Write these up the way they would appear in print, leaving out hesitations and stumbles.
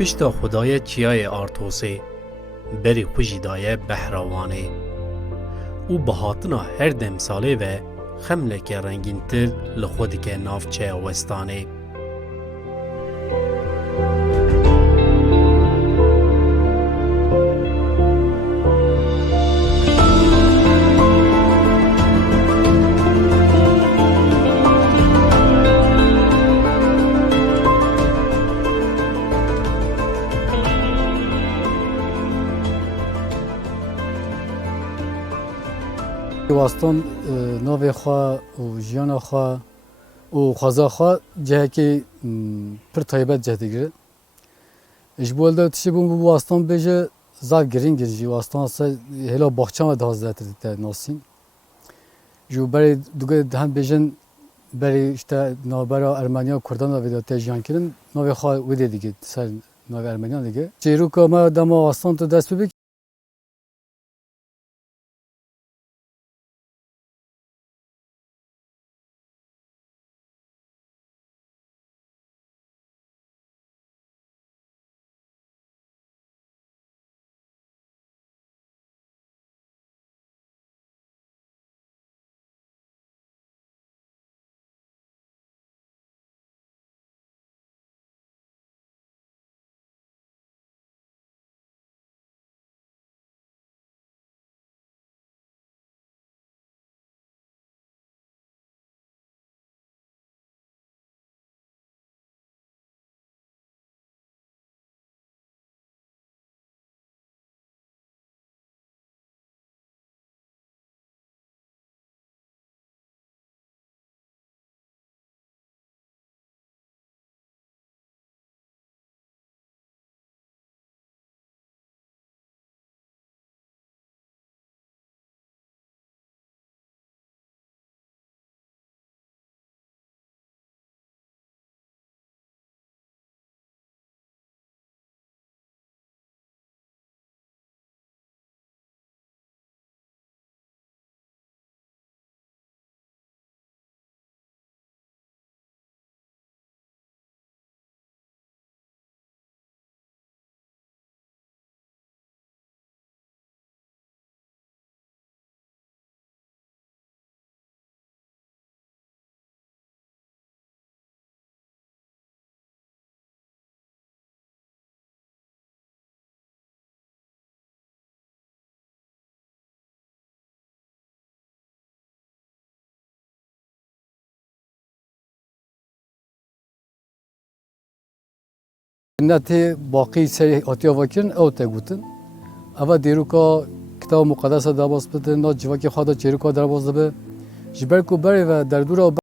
پشتا خدای چیای آرتوسه بری خوشی دایه بحراوانه او بهاتنا هر دم ساله و خملک رنگین تر لخودی که نافچه وستانه واستان نوی خواه و جیان خواه و خوازا خواه جه که پر تایبت جه دیگره اجبول ده تشی بون بو واستان بیجه زاف گرین گرجی واستان سا هلا باخچان و دهازده تر ناسین جو بری دوگه دهن بیجن بری işte نابرا ارمنیا کردان و ویداته جیان کرن نوی خواه ویده دیگه سر نوی ارمنیان دیگه چیرو که ما دما واستان تو دست ببک نتی باقی سری آتیا واکرن او تگوتن اول دیروکا کتاب مقدس داباس بده نا جواکی خدا چیروکا در باز به جبر کو بری و در دورا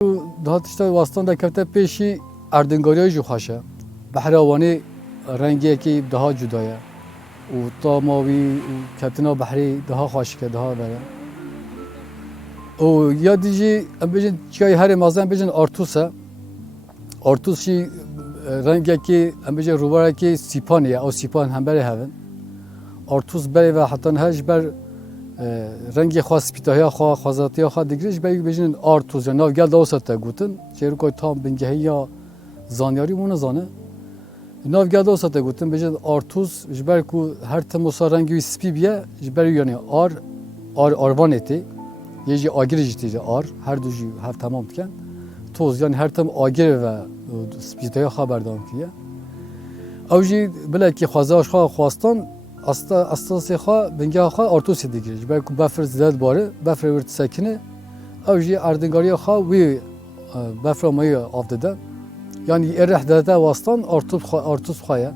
دهاتشتا واستان دا کفته پیشی اردنگاری جو خاشه بحراوانی رنگی که daha جدایه و تاماوی و کتنا بحری daha خاشکه daha بره و یا دیجی ام بیجن چای هر مازن بیجن آرتوسه آرتوسی رنگی که ام بیجن روباره که سیپانیه او سیپان هم بره هون آرتوس بره و حتی هش بر رنگی خاص پیتاهی خوا خازاتی خوا دیگریش بیجن آرتوس یا ناو گل داوسته تا گوتن چیرو کوی تام بنگهی یا زانیاری مونه زانه ناو گل داوسته گوتن بیجن آرتوس جبر کو هر تموسا رنگی سپی بیه جبر یعنی آروانتی یه جی آگری جیتی آر هر دو جی هفت تمام کن توز یعنی هر تم آگر و سپیتای خبر دام کیه او جی بله کی خوازاش خوا خواستان اساس خوا بنگه خوا آرتوسی دیگه جبر کو بفر زیاد باره بفر ورت سکنه او جی اردنگاری خوا وی بفر مای آفده yani errehdede vastan artus khaya.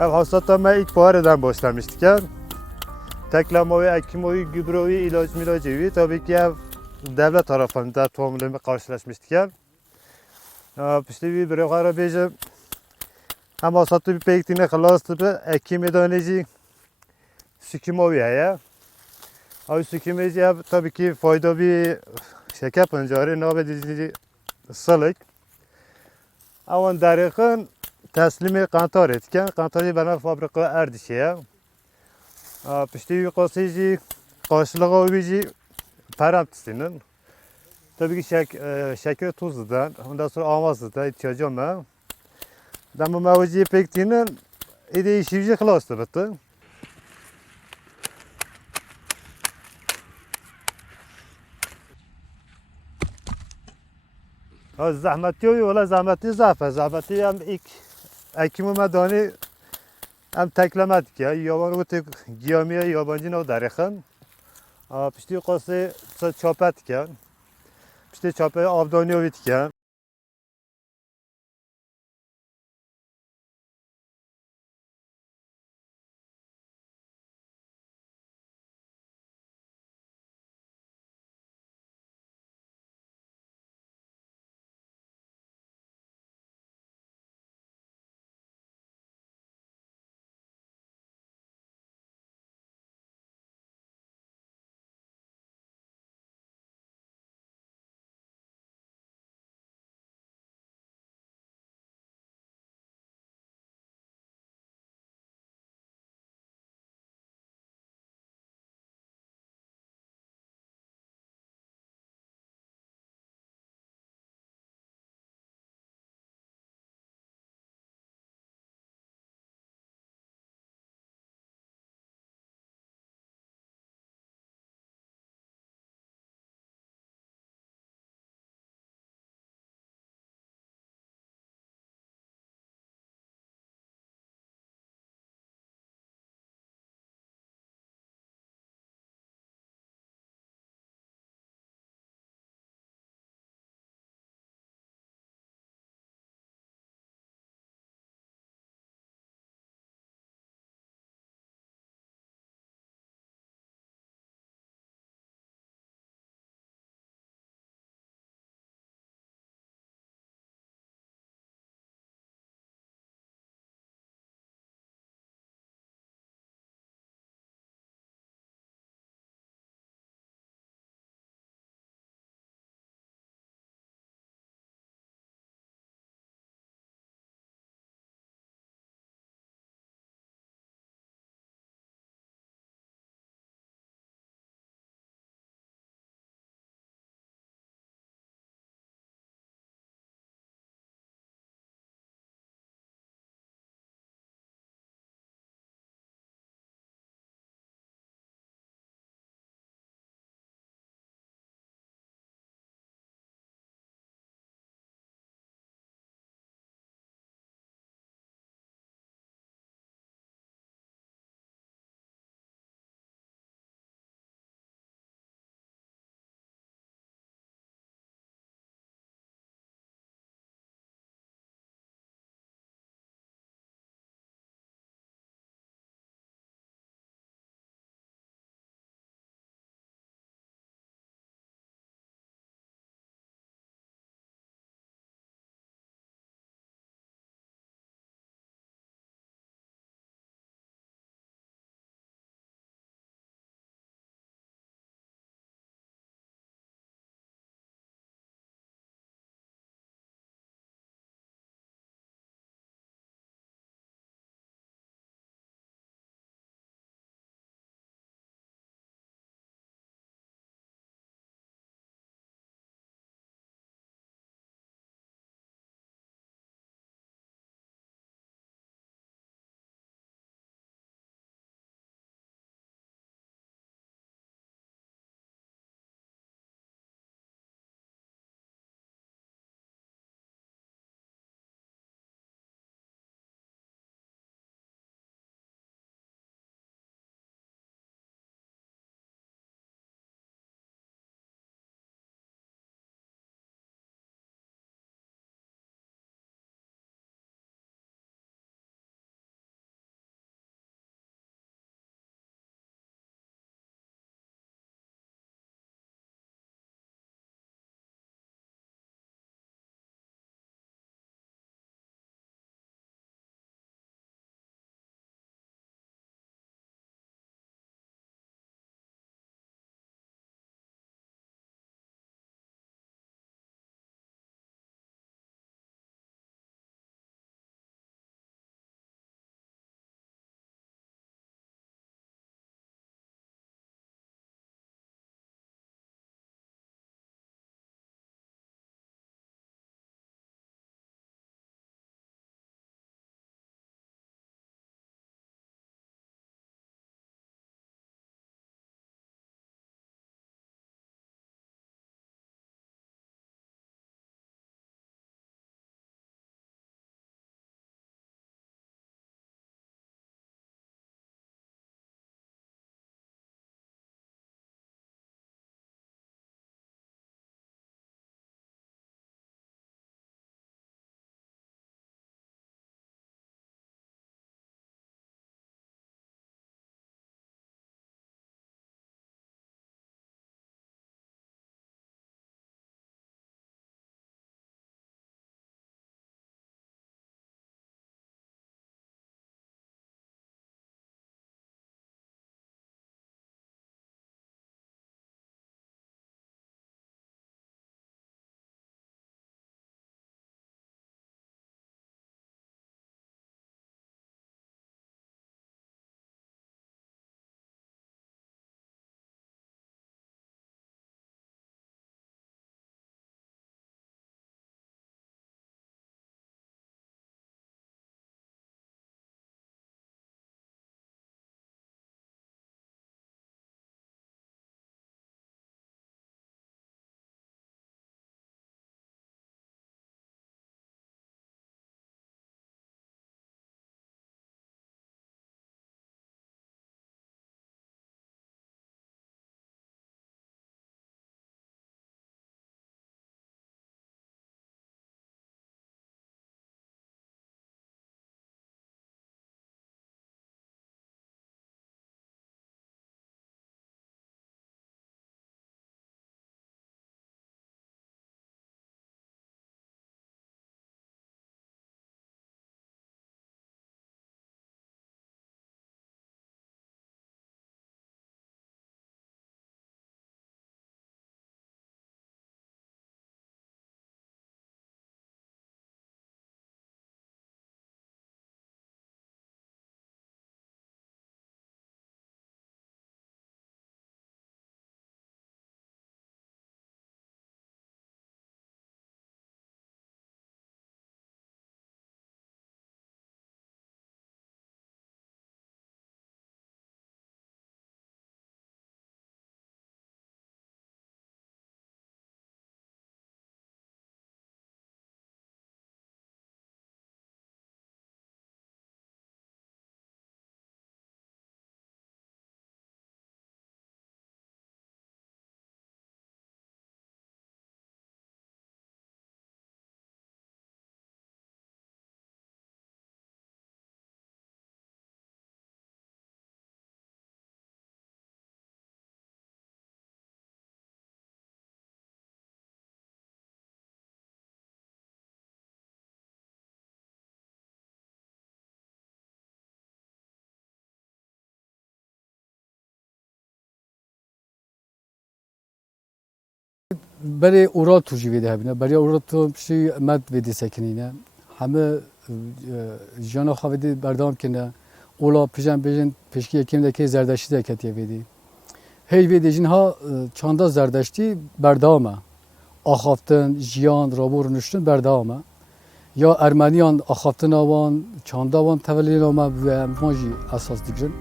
Ev hasata me ilk bahardan başlamıştık. Teklamoyu, ekimoyu, gübroyu, ilaç milacı tabii ki ev devlet tarafından tohumlarımı karşılaşmıştık. İşte bir bırakara bejim hem hasatı bir pektiğine kalastı bir ekimi daneci sükimoyu ya. Abi sükimoyu ev tabii ki fayda bir şeker pancarı nabedici salık. Avan derken تسلیم قنطار etken قنطاری بنا fabrika Erdişe'ye. Pişti yukarısı karşılığı obici paramtısının. Tabii ki şeker tuzludan, ondan sonra avazlıdan ihtiyacım var. Dama mevziye pektiğinin ide işivci kılastı bitti. Zahmetli valla zahmetli zafer. Zahmetli hem ilk Ekim'e medani hem teklemedik ya. Yaban o tek giyamiye yabancı ne derken. Pişti kası çapet ya. Pişti çapet avdani ovit ya. برای اورا تو جیوی ده بینه برای اورا تو پشی مد ویدی سکنینه همه جانا خواه بردام کنه اولا پیشن بیشن پشکی یکیم ده که زردشتی ده کتیه ویدی هی ویدی جنها چاندا زردشتی بردامه آخافتن جیان رابور نشتن بردامه یا ارمنیان آخافتن آوان چاندا آوان تولی نامه و ماجی اساس دیگرن